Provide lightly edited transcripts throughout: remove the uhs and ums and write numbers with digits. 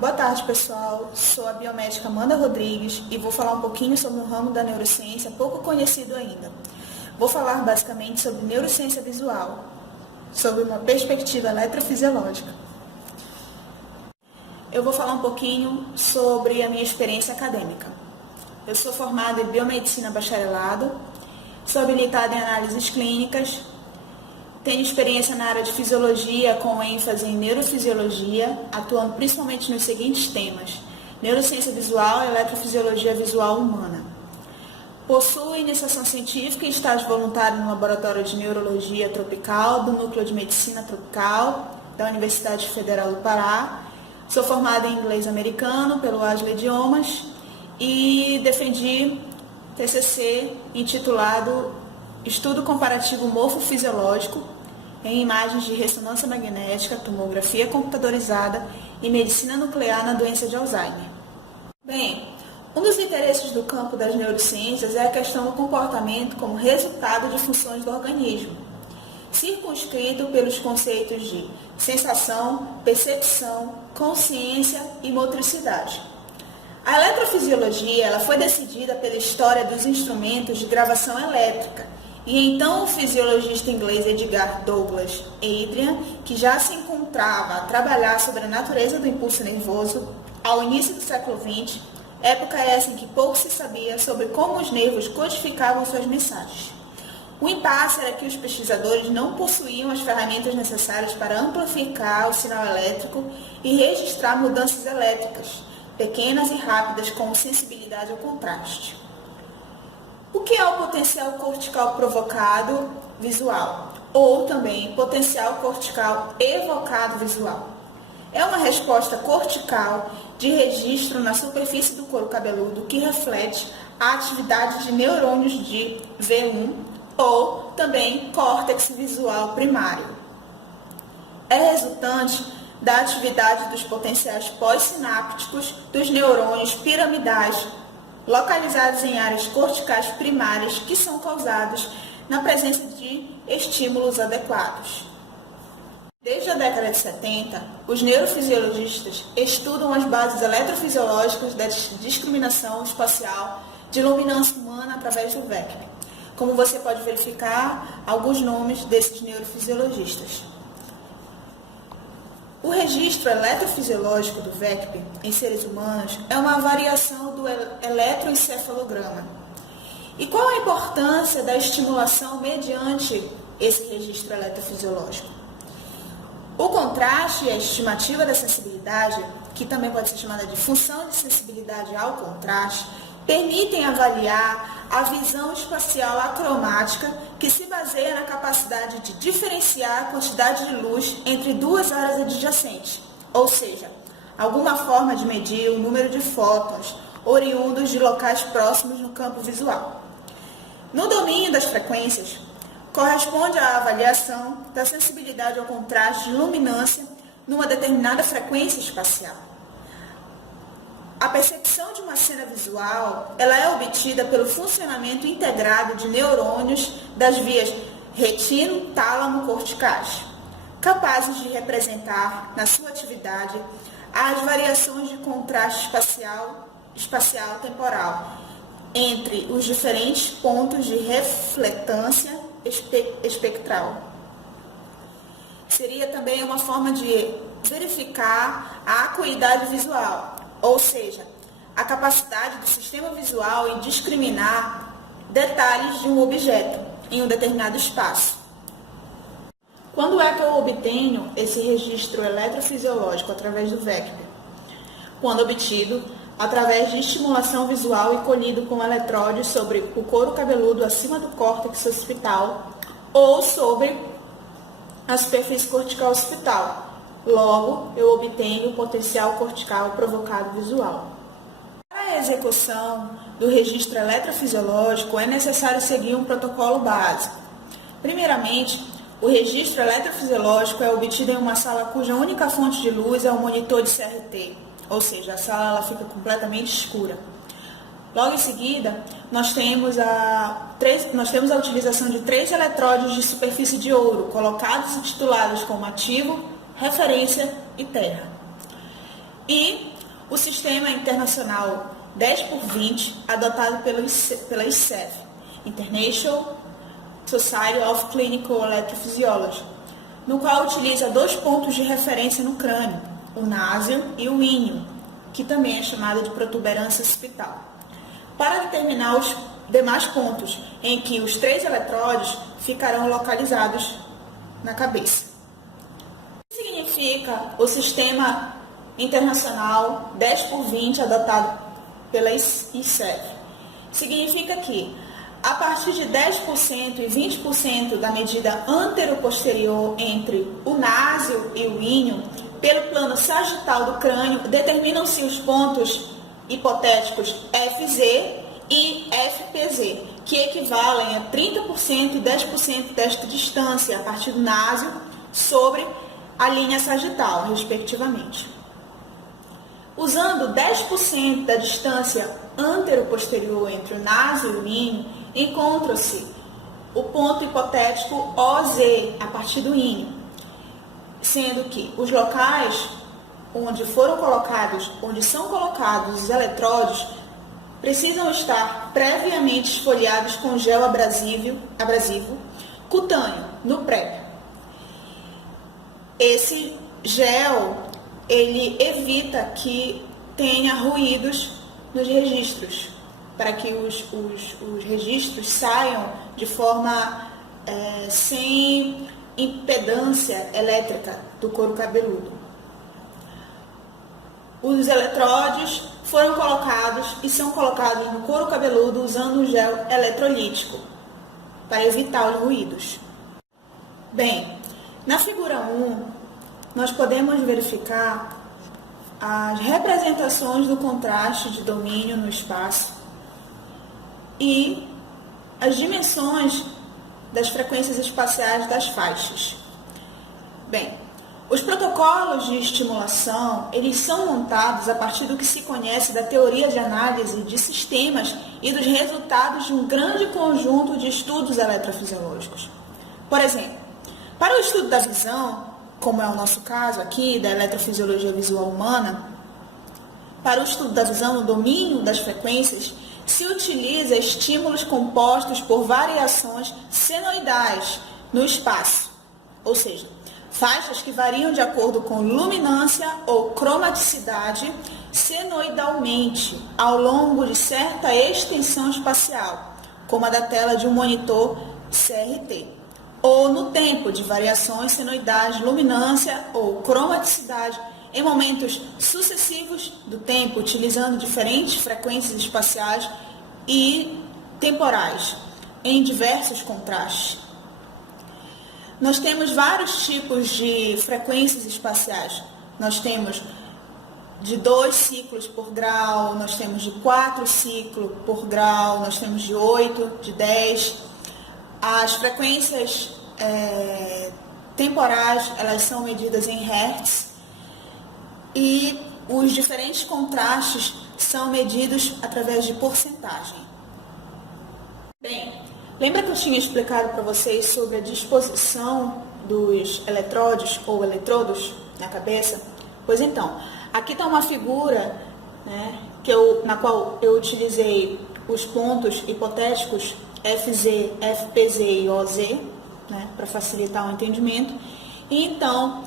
Boa tarde, pessoal. Sou a biomédica Amanda Rodrigues e vou falar um pouquinho sobre um ramo da neurociência pouco conhecido ainda. Vou falar basicamente sobre neurociência visual, sobre uma perspectiva eletrofisiológica. Eu vou falar um pouquinho sobre a minha experiência acadêmica. Eu sou formada em biomedicina bacharelado, sou habilitada em análises clínicas, tenho experiência na área de fisiologia com ênfase em neurofisiologia, atuando principalmente nos seguintes temas: neurociência visual e eletrofisiologia visual humana. Possuo iniciação científica e estágio voluntário no Laboratório de Neurologia Tropical do Núcleo de Medicina Tropical da Universidade Federal do Pará. Sou formada em inglês americano pelo Agile Idiomas e defendi TCC intitulado Estudo Comparativo Morfofisiológico em Imagens de Ressonância Magnética, Tomografia Computadorizada e Medicina Nuclear na Doença de Alzheimer. Bem, um dos interesses do campo das neurociências é a questão do comportamento como resultado de funções do organismo, circunscrito pelos conceitos de sensação, percepção, consciência e motricidade. A eletrofisiologia ela foi decidida pela história dos instrumentos de gravação elétrica, e então o fisiologista inglês Edgar Douglas Adrian, que já se encontrava a trabalhar sobre a natureza do impulso nervoso ao início do século XX, época essa em que pouco se sabia sobre como os nervos codificavam suas mensagens. O impasse era que os pesquisadores não possuíam as ferramentas necessárias para amplificar o sinal elétrico e registrar mudanças elétricas, pequenas e rápidas com sensibilidade ao contraste. O que é o potencial cortical provocado visual? Ou também potencial cortical evocado visual? É uma resposta cortical de registro na superfície do couro cabeludo que reflete a atividade de neurônios de V1 ou também córtex visual primário. É resultante da atividade dos potenciais pós-sinápticos dos neurônios piramidais, localizados em áreas corticais primárias que são causados na presença de estímulos adequados. Desde a década de 70, os neurofisiologistas estudam as bases eletrofisiológicas da discriminação espacial de luminância humana através do VECP. Como você pode verificar alguns nomes desses neurofisiologistas. O registro eletrofisiológico do VECP em seres humanos é uma variação do eletroencefalograma. E qual a importância da estimulação mediante esse registro eletrofisiológico? O contraste e a estimativa da sensibilidade, que também pode ser chamada de função de sensibilidade ao contraste, permitem avaliar a visão espacial acromática, que se baseia na capacidade de diferenciar a quantidade de luz entre duas áreas adjacentes, ou seja, alguma forma de medir o número de fótons oriundos de locais próximos no campo visual. No domínio das frequências, corresponde à avaliação da sensibilidade ao contraste de luminância numa determinada frequência espacial. A percepção de uma cena visual ela é obtida pelo funcionamento integrado de neurônios das vias retino-tálamo-corticais, capazes de representar, na sua atividade, as variações de contraste espacial-temporal entre os diferentes pontos de refletância espectral. Seria também uma forma de verificar a acuidade visual, ou seja, a capacidade do sistema visual em discriminar detalhes de um objeto em um determinado espaço. Quando é que eu obtenho esse registro eletrofisiológico através do VECP? Quando obtido através de estimulação visual e colhido com eletródes sobre o couro cabeludo acima do córtex occipital ou sobre a superfície cortical occipital. Logo, eu obtenho o potencial cortical provocado visual. Para a execução do registro eletrofisiológico, é necessário seguir um protocolo básico. Primeiramente, o registro eletrofisiológico é obtido em uma sala cuja única fonte de luz é o monitor de CRT, ou seja, a sala ela fica completamente escura. Logo em seguida, nós temos a utilização de 3 eletrodes de superfície de ouro, colocados e titulados como ativo, referência e terra. e o Sistema Internacional 10x20, adotado pela ISEF, International Society of Clinical Electrophysiology, no qual utiliza 2 pontos de referência no crânio, o násio e o íneo, que também é chamado de protuberância occipital, para determinar os demais pontos em que os 3 eletrodes ficarão localizados na cabeça. O que significa o Sistema Internacional 10x20 adotado pela ISEF? Significa que, a partir de 10% e 20% da medida antero-posterior entre o násio e o íneo, pelo plano sagital do crânio, determinam-se os pontos hipotéticos FZ e FPZ, que equivalem a 30% e 10% desta distância a partir do násio sobre a linha sagital, respectivamente. Usando 10% da distância antero-posterior entre o násio e o íneo, encontra-se o ponto hipotético OZ a partir do íneo, sendo que os locais onde são colocados os eletrodos precisam estar previamente esfoliados com gel abrasivo cutâneo no pré. Esse gel, ele evita que tenha ruídos nos registros, para que os registros saiam de forma sem impedância elétrica do couro cabeludo. Os eletrodes foram colocados e são colocados no couro cabeludo usando um gel eletrolítico, para evitar os ruídos. Bem, na figura 1, nós podemos verificar as representações do contraste de domínio no espaço e as dimensões das frequências espaciais das faixas. Bem, os protocolos de estimulação, eles são montados a partir do que se conhece da teoria de análise de sistemas e dos resultados de um grande conjunto de estudos eletrofisiológicos. Por exemplo, para o estudo da visão, como é o nosso caso aqui, da eletrofisiologia visual humana, para o estudo da visão no domínio das frequências, se utiliza estímulos compostos por variações senoidais no espaço, ou seja, faixas que variam de acordo com luminância ou cromaticidade senoidalmente ao longo de certa extensão espacial, como a da tela de um monitor CRT, ou no tempo de variações senoidais, luminância ou cromaticidade em momentos sucessivos do tempo, utilizando diferentes frequências espaciais e temporais, em diversos contrastes. Nós temos vários tipos de frequências espaciais. Nós temos de 2 ciclos por grau, nós temos de 4 ciclos por grau, nós temos de 8, de 10. As frequências temporais, elas são medidas em Hertz, e os diferentes contrastes são medidos através de porcentagem. Bem, lembra que eu tinha explicado para vocês sobre a disposição dos eletrodes ou eletrodos na cabeça? Pois então, aqui está uma figura, né, na qual eu utilizei os pontos hipotéticos FZ, FPZ e OZ, né, para facilitar o entendimento. E então,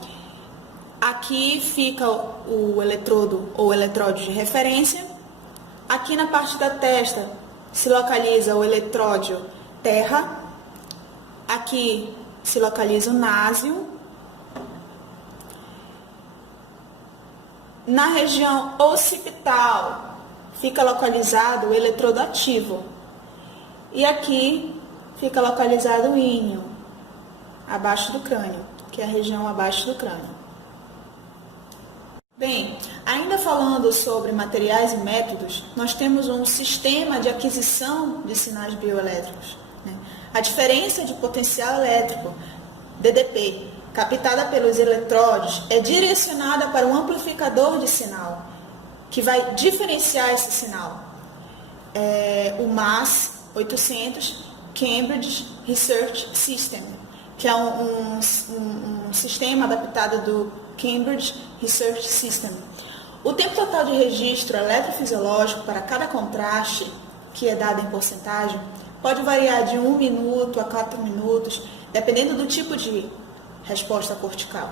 aqui fica o eletrodo ou eletrode de referência. Aqui na parte da testa se localiza o eletródio terra. Aqui se localiza o násio. Na região occipital fica localizado o eletrodo ativo. E aqui fica localizado o íneo, abaixo do crânio, que é a região abaixo do crânio. Bem, ainda falando sobre materiais e métodos, nós temos um sistema de aquisição de sinais bioelétricos, né? A diferença de potencial elétrico, DDP, captada pelos eletrodes, é direcionada para um amplificador de sinal, que vai diferenciar esse sinal. O MAS 800 Cambridge Research System, que é um sistema adaptado do Cambridge Research System. O tempo total de registro eletrofisiológico para cada contraste, que é dado em porcentagem, pode variar de 1 minuto a 4 minutos, dependendo do tipo de resposta cortical.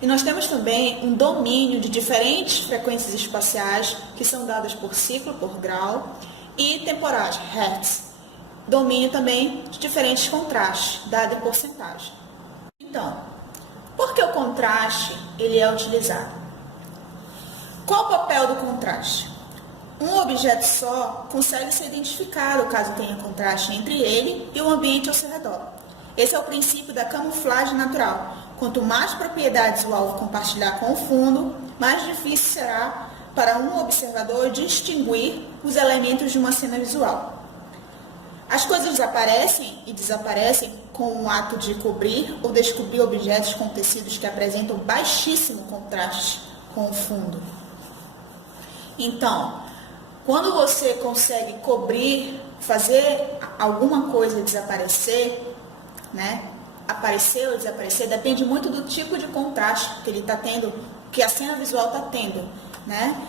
E nós temos também um domínio de diferentes frequências espaciais, que são dadas por ciclo, por grau, e temporais, hertz. Domínio também de diferentes contrastes, dado em porcentagem. Então, por que o contraste ele é utilizado? Qual o papel do contraste? Um objeto só consegue ser identificado caso tenha contraste entre ele e o ambiente ao seu redor. Esse é o princípio da camuflagem natural. Quanto mais propriedades o alvo compartilhar com o fundo, mais difícil será para um observador distinguir os elementos de uma cena visual. As coisas aparecem e desaparecem com o ato de cobrir ou descobrir objetos com tecidos que apresentam baixíssimo contraste com o fundo. Então, quando você consegue cobrir, fazer alguma coisa desaparecer, né? Aparecer ou desaparecer, depende muito do tipo de contraste que ele está tendo, que a cena visual está tendo, né?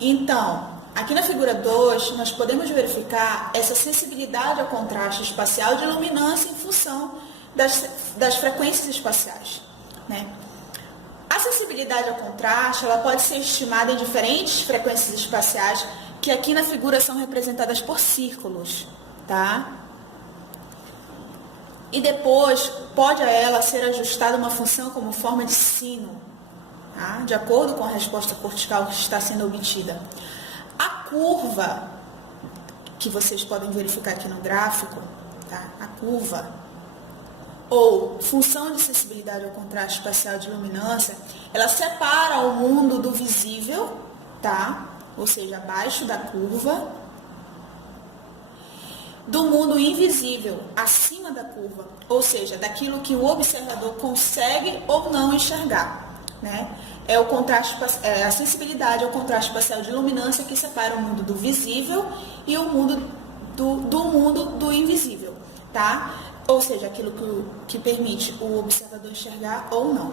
Então, aqui na figura 2, nós podemos verificar essa sensibilidade ao contraste espacial de luminância em função das frequências espaciais, né? A sensibilidade ao contraste, ela pode ser estimada em diferentes frequências espaciais, que aqui na figura são representadas por círculos, tá? E depois pode a ela ser ajustada uma função como forma de sino, tá? De acordo com a resposta cortical que está sendo obtida. A curva, que vocês podem verificar aqui no gráfico, tá? A curva, ou função de sensibilidade ao contraste espacial de luminância, ela separa o mundo do visível, tá? Ou seja, abaixo da curva, do mundo invisível, acima da curva, ou seja, daquilo que o observador consegue ou não enxergar, né? É o contraste, a sensibilidade ao contraste espacial de luminância que separa o mundo do visível e o mundo do invisível, tá? Ou seja, aquilo que permite o observador enxergar ou não.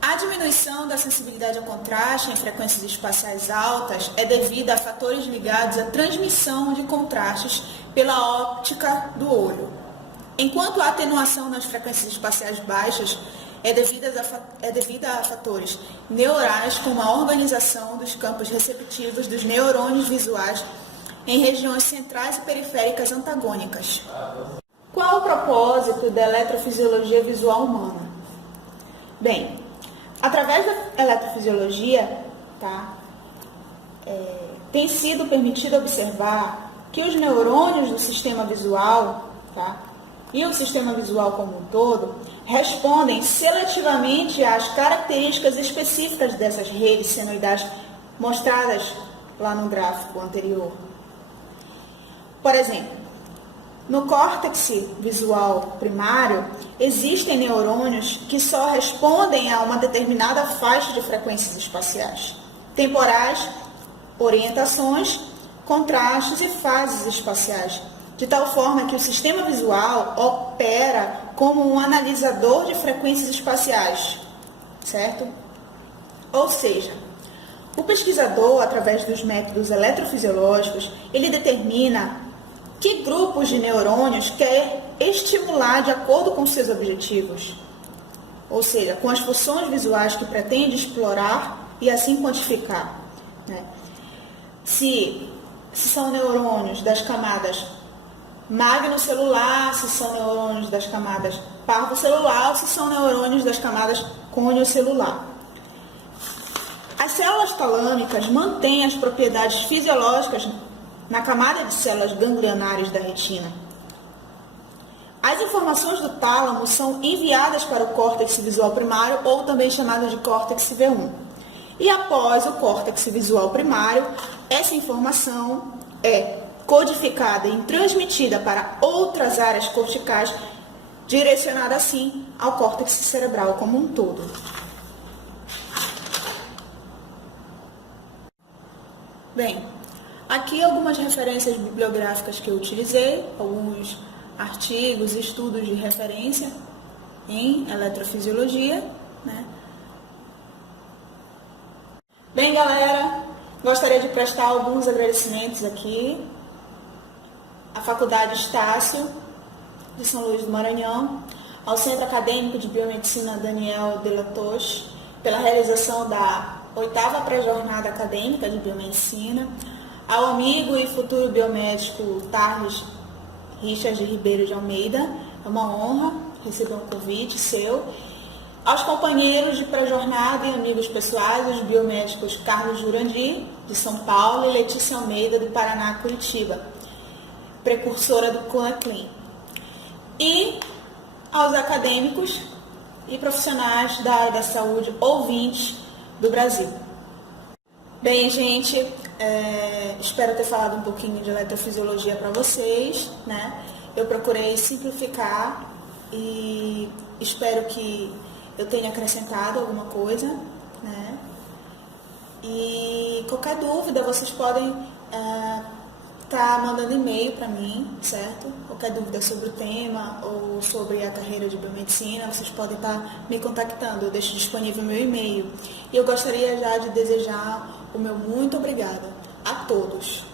A diminuição da sensibilidade ao contraste em frequências espaciais altas é devida a fatores ligados à transmissão de contrastes pela óptica do olho, enquanto a atenuação nas frequências espaciais baixas é devida a fatores neurais, como a organização dos campos receptivos dos neurônios visuais em regiões centrais e periféricas antagônicas. Qual o propósito da eletrofisiologia visual humana? Bem, através da eletrofisiologia, tá, tem sido permitido observar que os neurônios do sistema visual, tá, e o sistema visual como um todo, respondem seletivamente às características específicas dessas redes senoidais mostradas lá no gráfico anterior. Por exemplo, no córtex visual primário, existem neurônios que só respondem a uma determinada faixa de frequências espaciais, temporais, orientações, contrastes e fases espaciais, de tal forma que o sistema visual opera como um analisador de frequências espaciais, certo? Ou seja, o pesquisador, através dos métodos eletrofisiológicos, ele determina que grupos de neurônios quer estimular de acordo com seus objetivos, ou seja, com as funções visuais que pretende explorar e assim quantificar, né? Se são neurônios das camadas magnocelular, se são neurônios das camadas parvocelular, ou se são neurônios das camadas coniocelular. As células talâmicas mantêm as propriedades fisiológicas na camada de células ganglionares da retina. As informações do tálamo são enviadas para o córtex visual primário, ou também chamado de córtex V1. E após o córtex visual primário, essa informação é codificada e transmitida para outras áreas corticais, direcionada assim ao córtex cerebral como um todo. Bem, aqui algumas referências bibliográficas que eu utilizei, alguns artigos e estudos de referência em eletrofisiologia, né? galera, gostaria de prestar alguns agradecimentos aqui à Faculdade Estácio de São Luís do Maranhão, ao Centro Acadêmico de Biomedicina Daniel de la Toche, pela realização da 8ª pré-jornada acadêmica de biomedicina, ao amigo e futuro biomédico Tarles Richard Ribeiro de Almeida, é uma honra receber um convite seu, aos companheiros de pré-jornada e amigos pessoais, os biomédicos Carlos Jurandir, de São Paulo, e Letícia Almeida, do Paraná, Curitiba, precursora do CONACLIN, e aos acadêmicos e profissionais da área da saúde, ouvintes do Brasil. Bem, gente, espero ter falado um pouquinho de eletrofisiologia para vocês, né? Eu procurei simplificar e espero que eu tenha acrescentado alguma coisa, né? E qualquer dúvida, vocês podem tá mandando e-mail para mim, certo? Qualquer dúvida sobre o tema ou sobre a carreira de biomedicina, vocês podem estar me contactando. Eu deixo disponível o meu e-mail. E eu gostaria já de desejar o meu muito obrigada a todos.